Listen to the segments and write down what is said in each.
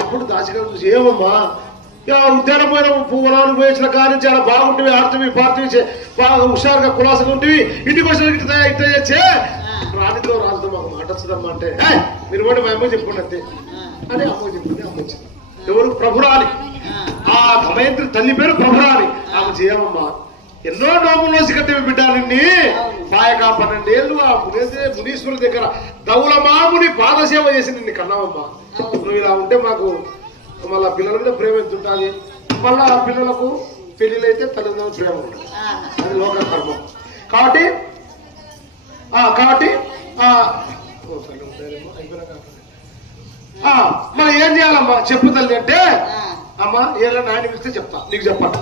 అప్పుడు దాసిగా చూసి ఏమమ్మా ఉద్యానం పోయిన పువ్వులను పోయించిన కానీ చాలా బాగుంటుంది ఆడుతుంది పాడుతుంది బాగా హుషారుగా కులాసగా ఉంటుంది ఇంటికి వచ్చిన ఇట్లా చేసే రాణితో రాజుతో మాకు మాట వస్తుందమ్మా అంటే మీరు కూడా మా అమ్మ చెప్పుకోండి అంతే అని అమ్మ చెప్పింది. అమ్మ వచ్చింది. ఎవరు? ప్రభురాలి. ఆ దమయంత్రి తల్లి పేరు ప్రభురాలి. ఆమె చేయమమ్మా ఎన్నో నోములు నోసి కట్టేవి బిడ్డ నిన్ని పాయక 12 ఏళ్ళు ఆ మునీశ్వరుల దగ్గర దౌలమాముని పాదసేవ చేసి నిన్ను కన్నావమ్మా. నువ్వు ఇలా ఉంటే మాకు మళ్ళా పిల్లల మీద ప్రేమ ఎంతుంటుంది, మళ్ళా ఆ పిల్లలకు పెళ్లిళ్ళైతే తల్లిదండ్రుల ప్రేమ ఉంటుంది. అది లోక ధర్మం. కాబట్టి మనం ఏం చేయాలమ్మా చెప్పు తల్లి అంటే అమ్మా ఏళ్ళ నాయన పిలిస్తే చెప్తా నీకు చెప్పట.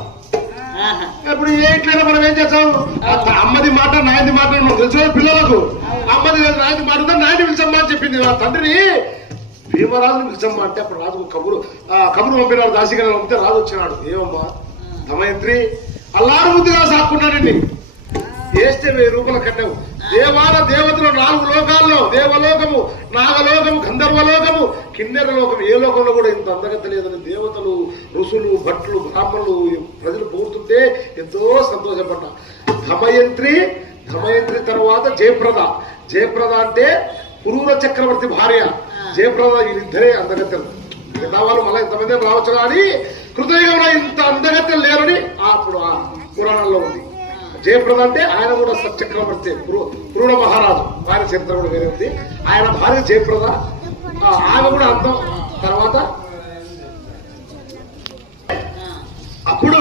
ఇప్పుడు ఏ ఇంట్లో మనం ఏం చేస్తాం అమ్మది మాట నాయనది మాట తెలుసు పిల్లలకు అమ్మది నాయనది మాట ఉందా నాయన పిలిచమ్మా అని చెప్పింది. నా తండ్రిని భీమరాజుని పిలిచమ్మా అంటే అప్పుడు రాజు కబురు పంపినాడు. దాసిగా పంపితే రాజు వచ్చినాడు. ఏమమ్మా దమయంత్రి అల్లారు ముద్దుగా సాక్కుంటానండి వేస్తే 1000 రూపాయల కన్నావు. దేవాల దేవతలు 4 లోకాల్లో దేవలోకము నాగలోకము గంధర్వలోకము కిన్నెర లోకం ఏ లోకంలో కూడా ఇంత అందగత లేదని దేవతలు ఋషులు భట్లు బ్రాహ్మణులు ప్రజలు పోతుంటే ఎంతో సంతోషపడ్డా. దమయంత్రి తర్వాత జయప్రద అంటే పురూర చక్రవర్తి భార్య జయప్రద. వీరిద్దరే అందగత్తెలు. మిగతా వాళ్ళు మళ్ళీ ఇంతమంది రావచ్చు కానీ కృతయుగంలో ఇంత అందగత్తెలు లేరని అప్పుడు ఆ పురాణంలో ఉంది. జయప్రద అంటే ఆయన కూడా సచక్రవర్తి పురుణ మహారాజు. ఆయన చరిత్ర కూడా వేరే ఉంది. ఆయన భార్య జయప్రద. ఆయన కూడా అర్థం. తర్వాత అప్పుడు